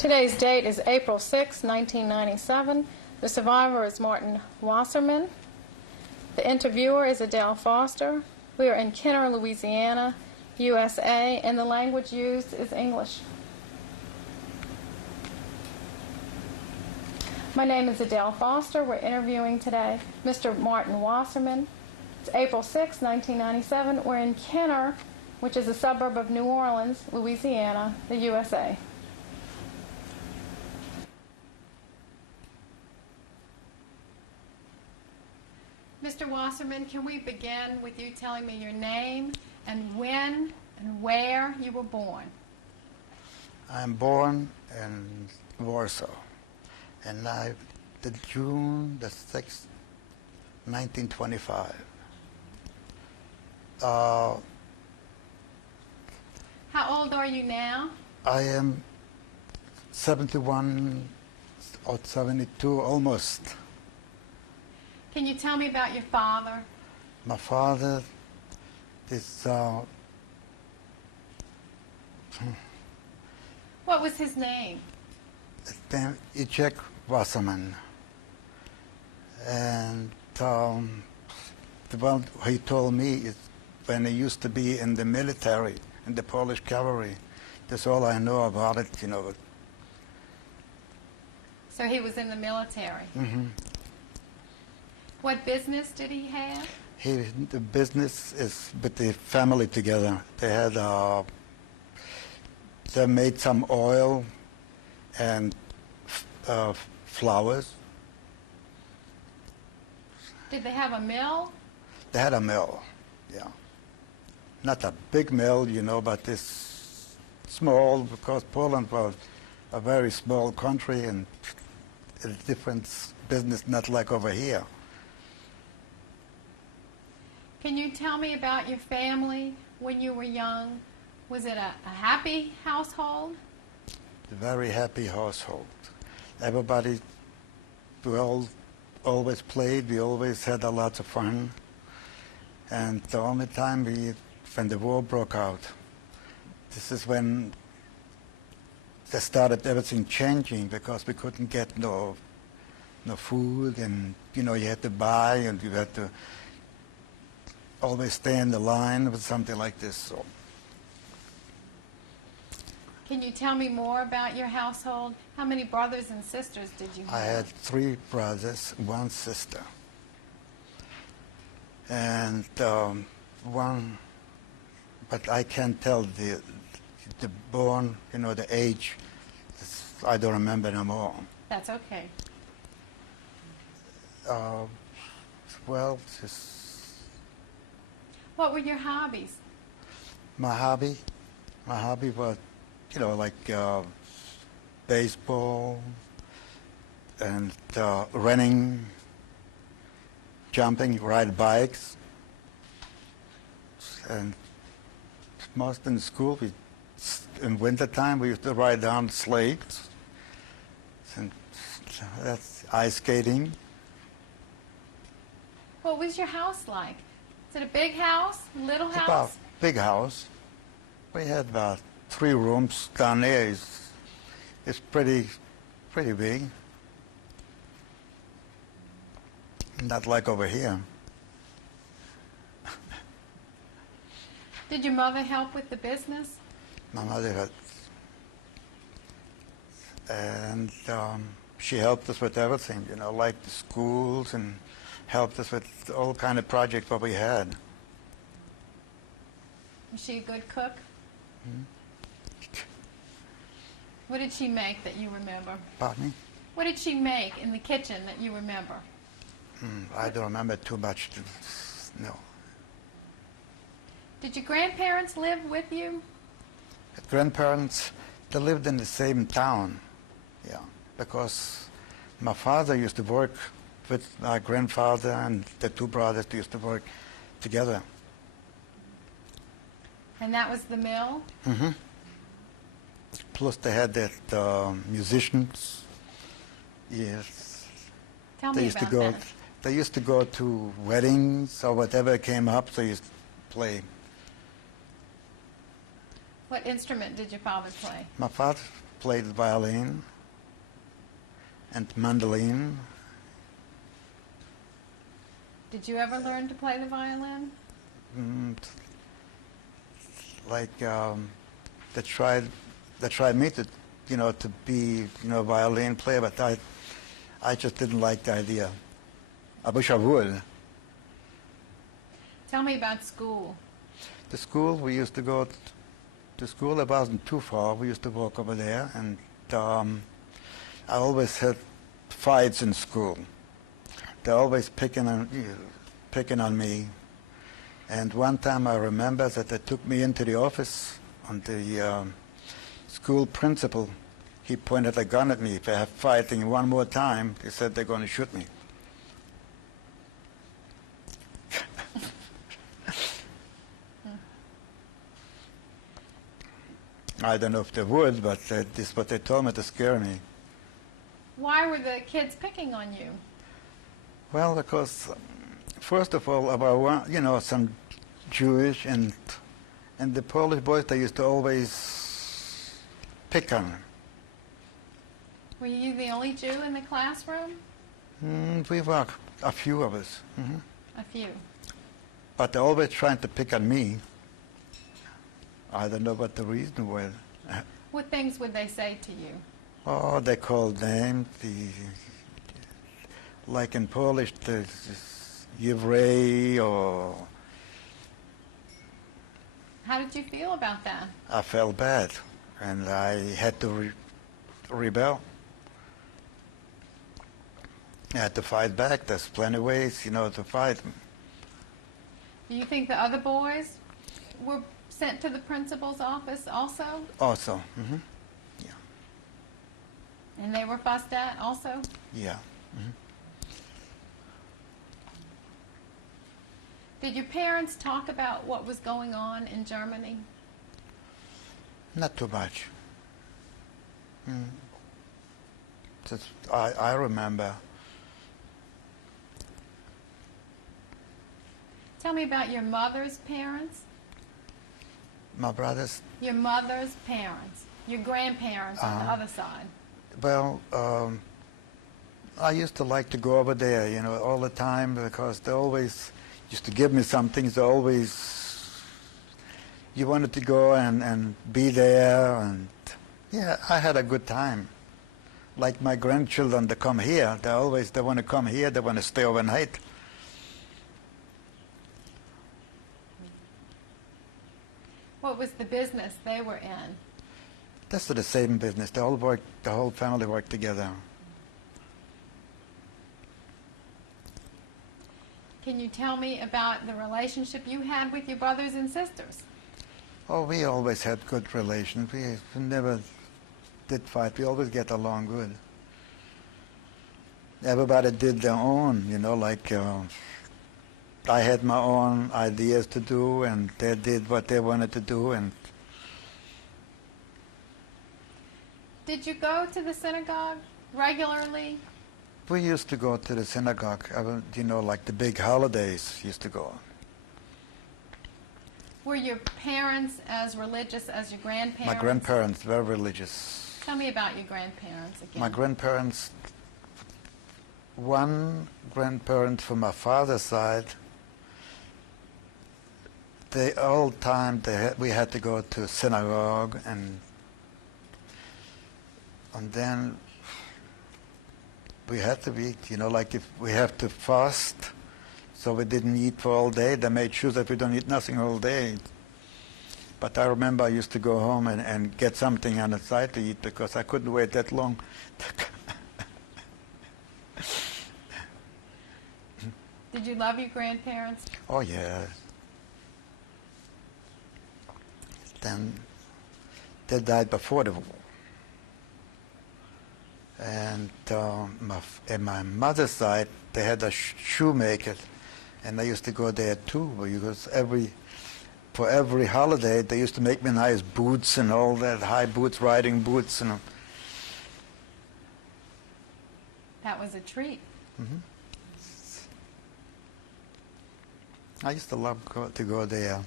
Today's date is April 6, 1997. The survivor is Martin Wasserman. The interviewer is Adele Foster. We are in Kenner, Louisiana, USA, and the language used is English. My name is Adele Foster. We're interviewing today Mr. Martin Wasserman. It's April 6, 1997. We're in Kenner, which is a suburb of New Orleans, Louisiana, the USA. Mr. Wasserman, can we begin with you telling me your name and when and where you were born? I'm born in Warsaw, and the June the 6th, 1925. How old are you now? I am 71 or 72 almost. Can you tell me about your father? My father is What was his name? Wasserman, and the one he told me is when he used to be in the military, in the Polish cavalry. That's all I know about it, you know. So he was in the military. Mm-hmm. What business did he have? The business is with the family together. They had they made some oil and flowers. Did they have a mill? They had a mill, yeah. Not a big mill, you know, but it's small because Poland was a very small country and a different business, not like over here. Can you tell me about your family when you were young? Was it a happy household? A very happy household. Everybody, we all always played, we always had a lot of fun. And the only time when the war broke out, this is when they started everything changing because we couldn't get no food, and you know, you had to buy and you had to always stay in the line with something like this. So. Can you tell me more about your household? How many brothers and sisters did you have? I had 3 brothers, 1 sister. And one, but I can't tell the born, you know, the age. I don't remember no more. That's okay. Well, what were your hobbies? My hobby was, you know, like baseball and running, jumping, ride bikes, and most in school, in wintertime, we used to ride down sleds, and that's ice skating. What was your house like? Is it a big house, little house? About big house. We had about 3 rooms down there. It's pretty big. Not like over here. Did your mother help with the business? My mother had, and she helped us with everything, you know, like the schools, and helped us with all kind of projects that we had. Was she a good cook? Hmm? What did she make that you remember? Pardon me? What did she make in the kitchen that you remember? I don't remember too much. No. Did your grandparents live with you? Grandparents, they lived in the same town, yeah, because my father used to work with my grandfather, and the 2 brothers used to work together. And that was the mill? Mm-hmm. Plus they had that musicians. Yes. Tell me about that. They used to go to weddings or whatever came up, so they used to play. What instrument did your father play? My father played violin and mandolin. Did you ever learn to play the violin? Mm, like they tried me to, to be, a violin player, but I just didn't like the idea. I wish I would. Tell me about school. The school, we used to go to school. It wasn't too far. We used to walk over there, and I always had fights in school. They're always picking on me. And one time I remember that they took me into the office, and the school principal, he pointed a gun at me. If I have fighting one more time, he said they're going to shoot me. I don't know if they would, but this is what they told me to scare me. Why were the kids picking on you? Well, because first of all, about some Jewish and the Polish boys, they used to always pick on me. Were you the only Jew in the classroom? We were a few of us. Mm-hmm. A few. But they're always trying to pick on me. I don't know what the reason was. What things would they say to you? Oh, they called names. Like in Polish, there's Yevray, or... How did you feel about that? I felt bad, and I had to rebel. I had to fight back. There's plenty of ways, to fight. Do you think the other boys were sent to the principal's office also? Also, mm-hmm. Yeah. And they were fussed at also? Yeah. Mm-hmm. Did your parents talk about what was going on in Germany? Not too much. Just, I remember. Tell me about your mother's parents. My brothers? Your mother's parents. Your grandparents on the other side. Well, I used to like to go over there, all the time, because they always used to give me some things. They always, you wanted to go and be there, and yeah, I had a good time. Like my grandchildren, they come here. They want to come here. They want to stay overnight. What was the business they were in? That's the same business. The whole family worked together. Can you tell me about the relationship you had with your brothers and sisters? Oh, we always had good relations. We never did fight. We always get along good. Everybody did their own, like I had my own ideas to do, and they did what they wanted to do. And did you go to the synagogue regularly? we used to go to the synagogue, like the big holidays used to go. Were your parents as religious as your grandparents? My grandparents were religious. Tell me about your grandparents again. My grandparents, one grandparent from my father's side, we had to go to synagogue, and then we had to eat, like if we have to fast, so we didn't eat for all day. They made sure that we don't eat nothing all day. But I remember I used to go home and get something on the side to eat, because I couldn't wait that long. Did you love your grandparents? Oh, yeah. Then they died before the war. And my mother's side, they had a shoemaker, and I used to go there too, because for every holiday they used to make me nice boots and all that, high boots, riding boots, That was a treat. Mm-hmm. I used to love to go there.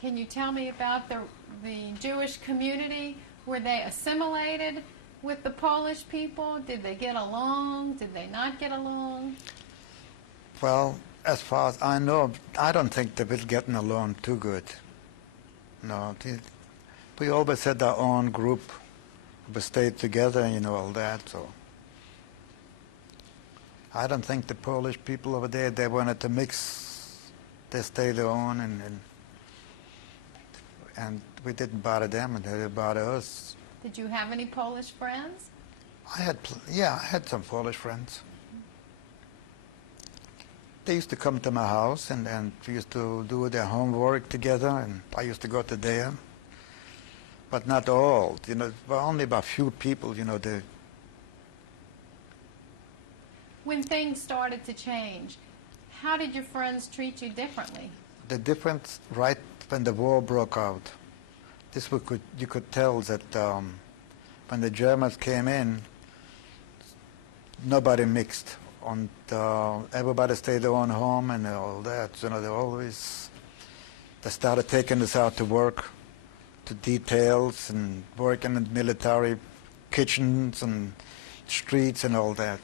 Can you tell me about the the Jewish community? Were they assimilated with the Polish people? Did they get along? Did they not get along? Well, as far as I know, I don't think they were getting along too good. No, we always had our own group. We stayed together, all that. So I don't think the Polish people over there, they wanted to mix. They stayed their own, and we didn't bother them, and they didn't bother us. Did you have any Polish friends? I had some Polish friends. They used to come to my house, and we used to do their homework together, and I used to go to there. But not all, well, only about few people, When things started to change, how did your friends treat you differently? The difference right when the war broke out, you could tell that when the Germans came in, nobody mixed. And everybody stayed their own home and all that. They started taking us out to work, to details, and working in military kitchens and streets and all that.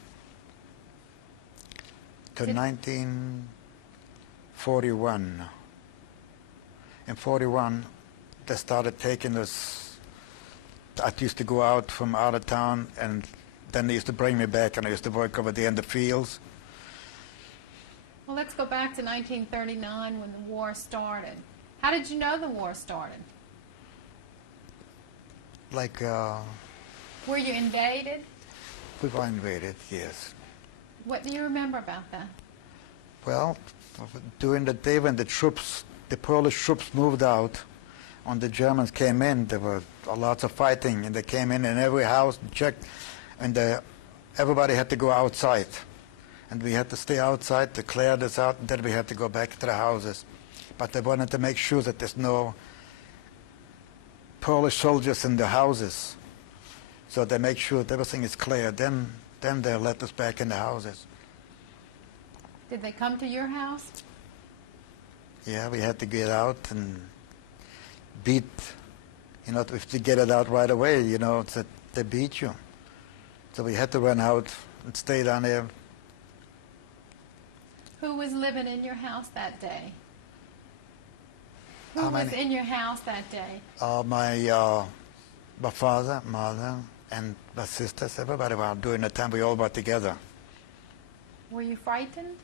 To 1941. In 41, they started taking us. I used to go out from out of town, and then they used to bring me back, and I used to work over there in the fields. Well, let's go back to 1939 when the war started. How did you know the war started? Like, Were you invaded? we were invaded, yes. What do you remember about that? Well, during the day when the Polish troops moved out, and the Germans came in, there were lots of fighting, and they came in every house and checked, and everybody had to go outside. And we had to stay outside to clear this out, and then we had to go back to the houses. But they wanted to make sure that there's no Polish soldiers in the houses. So they make sure that everything is clear. Then they let us back in the houses. Did they come to your house? Yeah, we had to get out and beat. If you get it out right away, it's that they beat you. So we had to run out and stay down there. Who was living in your house that day? Who How was many? in your house that day? My father, mother, and my sisters, everybody was during the time we all were together. Were you frightened?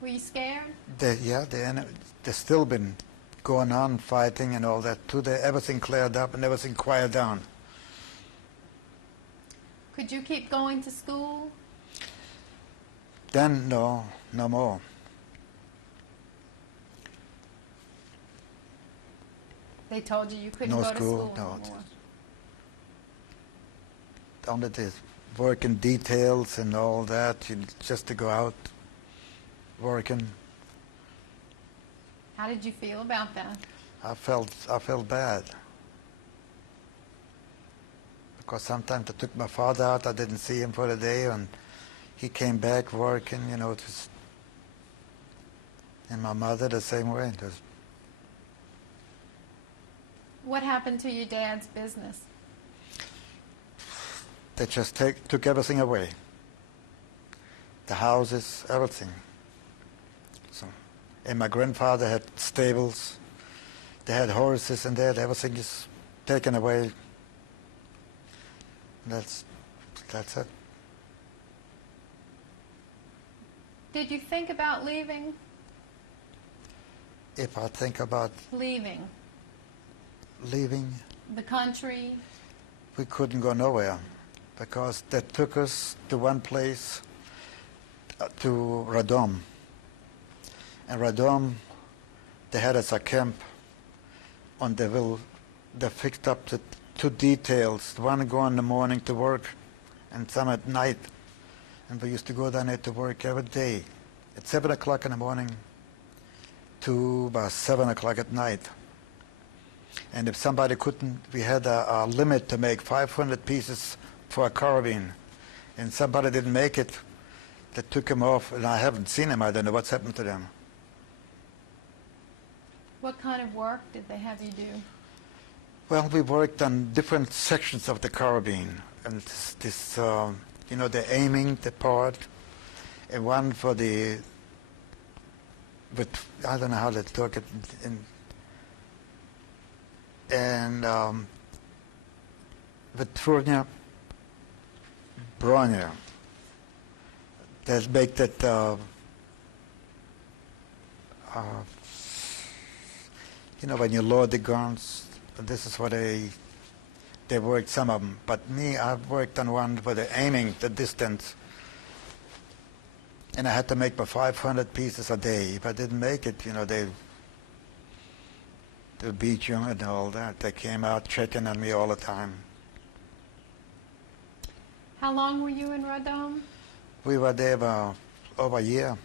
Were you scared? There's still been going on fighting and all that too. Everything cleared up and everything quieted down. Could you keep going to school? Then no more. They told you couldn't No go to school, school no. anymore. Only the working details and all that, just to go out working. How did you feel about that? I felt bad. Because sometimes I took my father out, I didn't see him for the day, and he came back working, and my mother the same way. What happened to your dad's business? They just took everything away. The houses, everything. So, and my grandfather had stables. They had horses and that. Everything is taken away. That's it. Did you think about leaving? If I think about Leaving leaving, the country? we couldn't go nowhere because they took us to one place, to Radom. And Radom, they had us a camp, and they fixed up the two details. One go in the morning to work, and some at night. And we used to go down there to work every day, at 7 o'clock in the morning to about 7 o'clock at night. And if somebody couldn't, we had a limit to make 500 pieces for a carbine. And somebody didn't make it, they took him off, and I haven't seen him. I don't know what's happened to them. What kind of work did they have you do? Well, we worked on different sections of the carbine, and you know, the aiming, the part, and one for the, but I don't know how to talk it, and Vitrunia Bronya. They make that you know, when you load the guns, this is what they worked, some of them. But me, I've worked on one for the aiming, the distance. And I had to make my 500 pieces a day. If I didn't make it, you know, they beat you and all that. They came out checking on me all the time. How long were you in Rodome? We were there for over a year.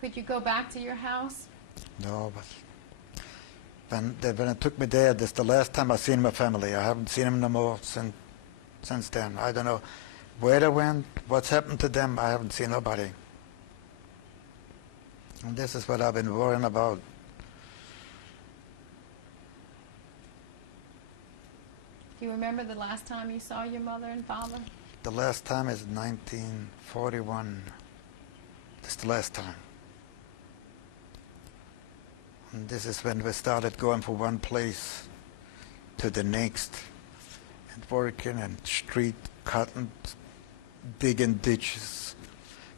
Could you go back to your house? No, but when it took me there, this is the last time I seen my family. I haven't seen them no more since then. I don't know where they went, what's happened to them. I haven't seen nobody. And this is what I've been worrying about. Do you remember the last time you saw your mother and father? The last time is 1941. That's the last time. And this is when we started going from one place to the next, and working and street cutting, digging ditches,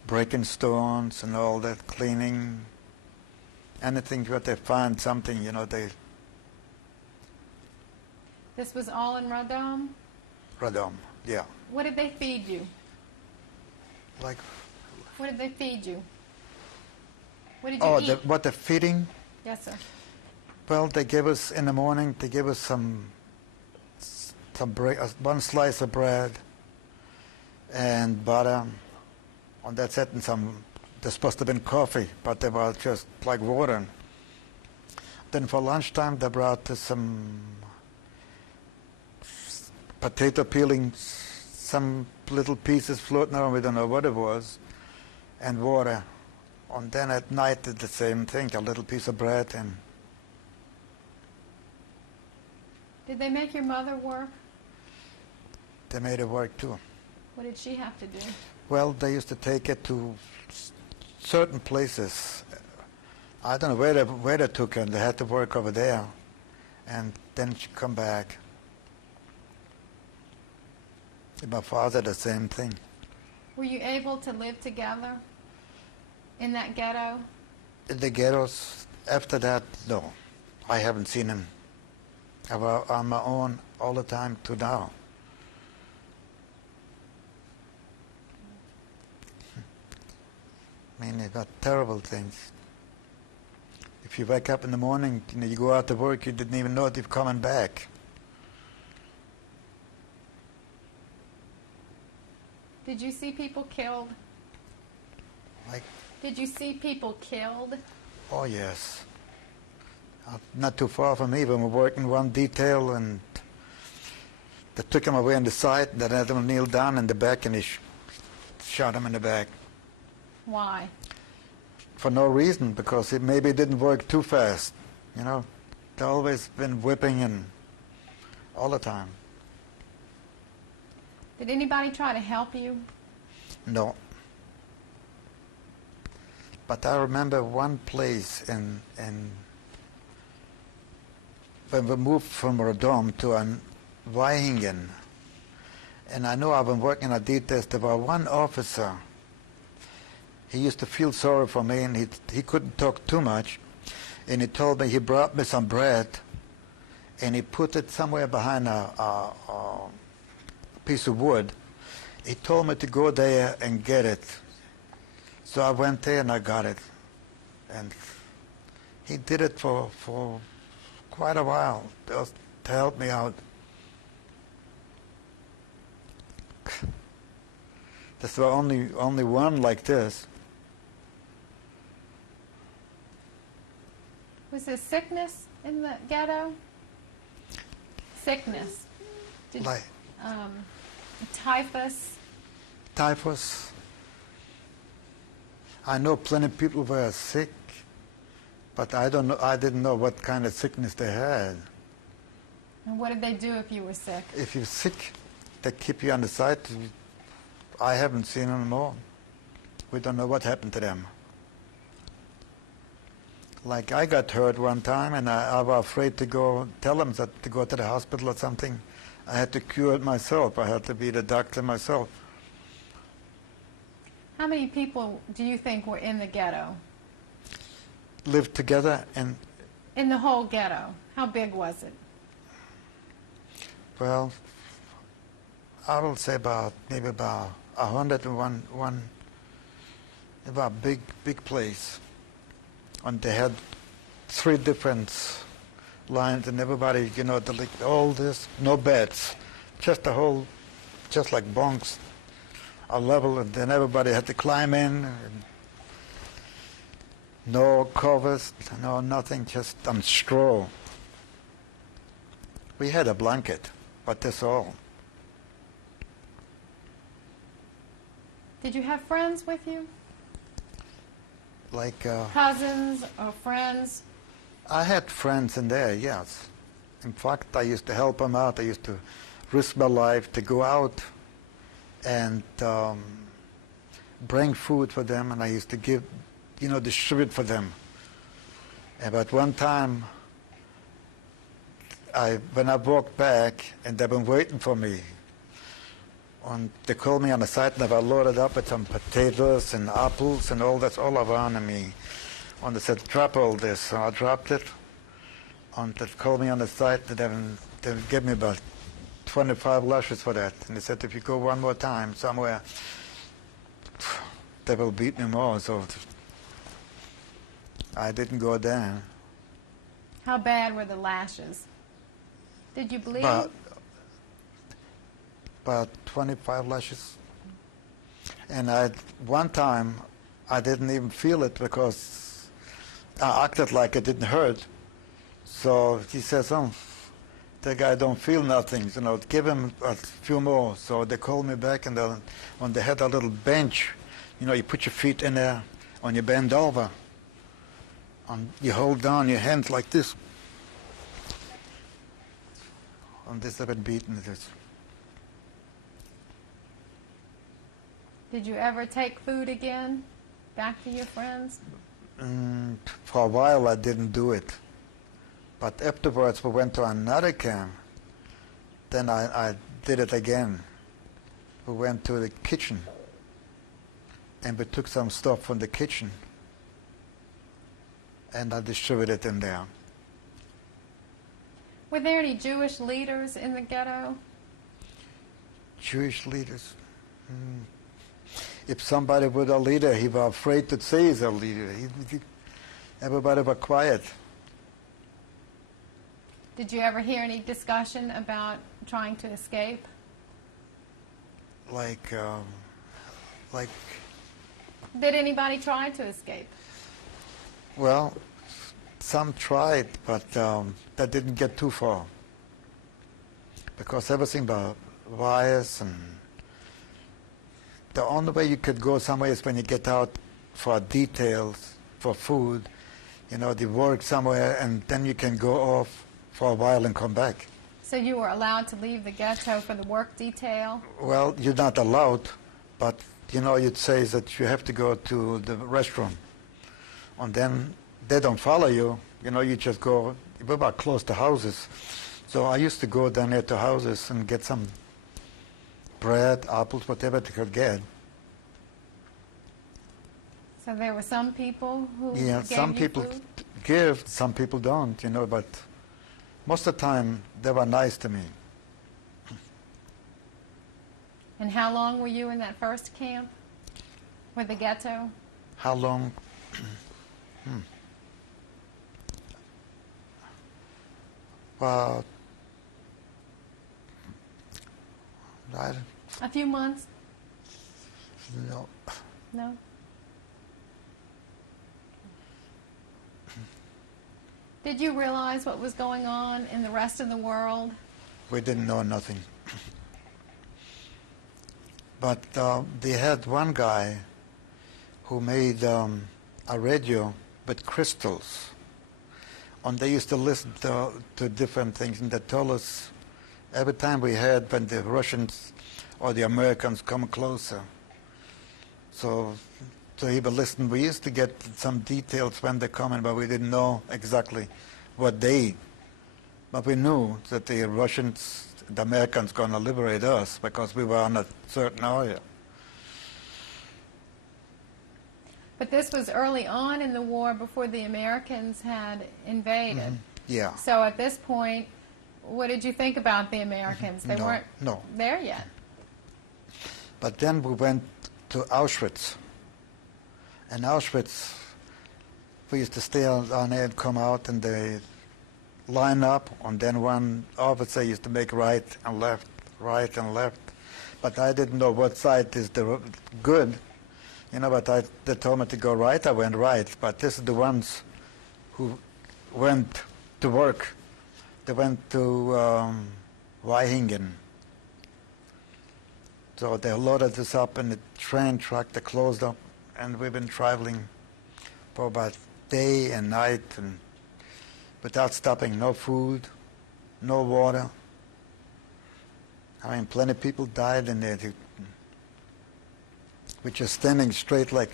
breaking stones and all that, cleaning. Anything that they find something, you know, they... This was all in Rodome? Rodome, yeah. What did they feed you? Like... What did they feed you? What did you eat? What the feeding? Yes, sir. Well, they gave us, in the morning, they gave us some bread, one slice of bread and butter, and that's it, and there's supposed to have been coffee, but they were just like water. Then for lunchtime, they brought us some potato peelings, some little pieces floating around, we don't know what it was, and water. And then at night, did the same thing, a little piece of bread. And did they make your mother work? They made her work too. What did she have to do? Well, they used to take it to certain places. I don't know where they took her, and they had to work over there. And then she'd come back. And my father, the same thing. Were you able to live together in that ghetto? In the ghettos, after that, no. I haven't seen him. I was on my own all the time to now. I mean, they got terrible things. If you wake up in the morning, you know, you go out to work, you didn't even know if you're coming back. Did you see people killed? Like, did you see people killed? Oh, yes. Not too far from me, we were working one detail, and they took him away on the side, and then had him kneel down in the back, and he shot him in the back. Why? For no reason, because it maybe didn't work too fast. You know, they've always been whipping and all the time. Did anybody try to help you? No. But I remember one place when we moved from Rodome to Weihingen, and I know I've been working at details. There was one officer. He used to feel sorry for me, and he couldn't talk too much. And he told me, he brought me some bread, and he put it somewhere behind a piece of wood. He told me to go there and get it. So I went there and I got it. And he did it for quite a while, just to help me out. There's only one like this. Was there sickness in the ghetto? Sickness. Like typhus? Typhus. I know plenty of people were sick, But I don't know. I didn't know what kind of sickness they had. And what did they do if you were sick? If you're sick, they keep you on the side. I haven't seen them more. We don't know what happened to them. Like I got hurt one time, and I was afraid to go tell them that to go to the hospital or something. I had to cure it myself. I had to be the doctor myself. How many people do you think were in the ghetto? Lived together, and In the whole ghetto? How big was it? well, I will say maybe about 101. About big place. And they had 3 different lines, and everybody, all this, no beds, just a whole, just like bunks, a level, and then everybody had to climb in. And no covers, no nothing, just on straw. We had a blanket, but that's all. Did you have friends with you? Like Cousins or friends? I had friends in there, yes. In fact, I used to help them out. I used to risk my life to go out and bring food for them, and I used to give, distribute for them. And but one time, when I walked back, and they've been waiting for me, and they called me on the side, and I was loaded up with some potatoes and apples and all that's all around me. And they said, drop all this. So I dropped it. And they called me on the side, and they gave me about 25 lashes for that. And they said, if you go one more time somewhere, they will beat me more. So I didn't go there. How bad were the lashes? Did you bleed? About 25 lashes. And one time, I didn't even feel it because I acted like it didn't hurt. So he says, that guy don't feel nothing, give him a few more. So they called me back, and when they had a little bench, you put your feet in there, and you bend over, and you hold down your hands like this. And this have been beaten. Did you ever take food again back to your friends? For a while, I didn't do it. But afterwards, we went to another camp. Then I did it again. We went to the kitchen, and we took some stuff from the kitchen, and I distributed it in there. Were there any Jewish leaders in the ghetto? Jewish leaders? If somebody was a leader, he was afraid to say he's a leader. Everybody was quiet. Did you ever hear any discussion about trying to escape? Like, Did anybody try to escape? well, some tried, but that didn't get too far. Because everything about wires, and the only way you could go somewhere is when you get out for details, for food, they work somewhere, and then you can go off for a while and come back. So you were allowed to leave the ghetto for the work detail? Well, you're not allowed, but you'd say that you have to go to the restroom, and then they don't follow you. You just go. We're about close to houses, so I used to go down there to houses and get some bread, apples, whatever they could get. So there were some people who Yeah, gave some you people food? give, some people don't. But most of the time they were nice to me. And how long were you in that first camp with the ghetto? How long? Well, A few months? no. No? Did you realize what was going on in the rest of the world? We didn't know nothing. But they had one guy who made a radio with crystals. and they used to listen to different things, and they told us every time we heard when the Russians or the Americans come closer. So he would listen. We used to get some details when they're coming, but we didn't know exactly what day. But we knew that the Russians, the Americans, going to liberate us because we were on a certain area. But this was early on in the war before the Americans had invaded. Mm-hmm. Yeah. So at this point, what did you think about the Americans? They weren't there yet. But then we went to Auschwitz. And Auschwitz, we used to stay on there and come out, and they line up, and then one officer used to make right and left. But I didn't know what side is the good, but they told me to go right, I went right. But this is the ones who went to work. They went to Weihingen. So they loaded us up in the train truck, they closed up, and we've been traveling for about day and night and without stopping. No food, no water. I mean, plenty of people died in there. We're just standing straight like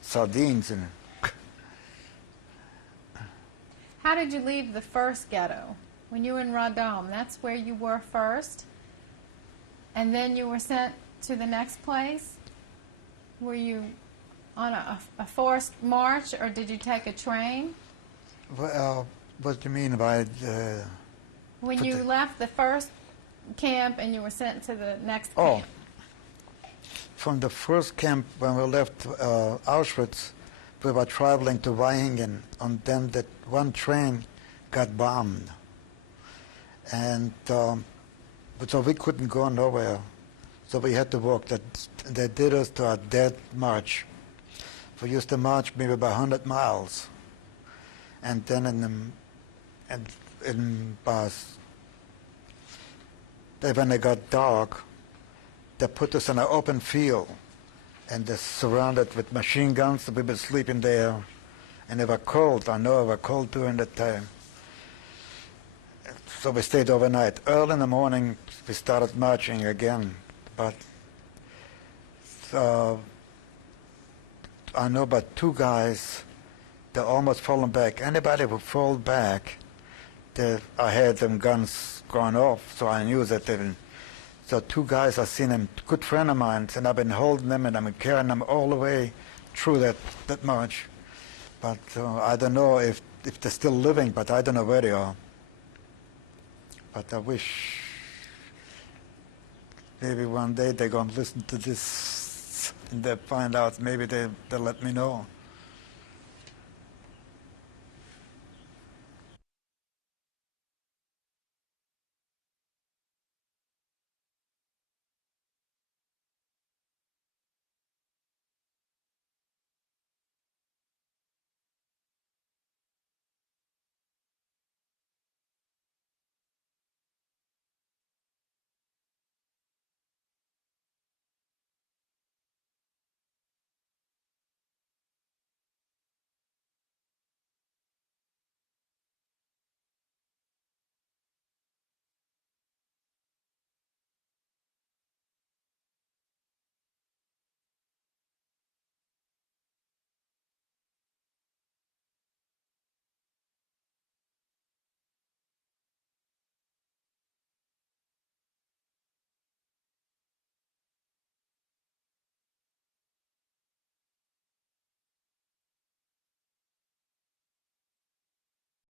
sardines. How did you leave the first ghetto? When you were in Radom, that's where you were first? And then you were sent to the next place? Were you on a forced march, or did you take a train? Well, what do you mean by... when you left the first camp and you were sent to the next camp? Oh, from the first camp, when we left Auschwitz, we were traveling to Weihingen, and then that one train got bombed. And but so we couldn't go nowhere. So we had to walk. They did us to a dead march. We used to march maybe about 100 miles. And then when it got dark, they put us in an open field, and they surrounded with machine guns. We were sleeping there, and it was cold. I know it was cold during that time. So we stayed overnight. Early in the morning, we started marching again. But I know about two guys, they almost fallen back. Anybody who fall back, I had them guns going off, so I knew that they didn't. So two guys, I seen them, good friend of mine, and I've been holding them and I've been carrying them all the way through that march. But I don't know if they're still living, but I don't know where they are. But I wish maybe one day they're going to listen to this and they find out, maybe they'll let me know.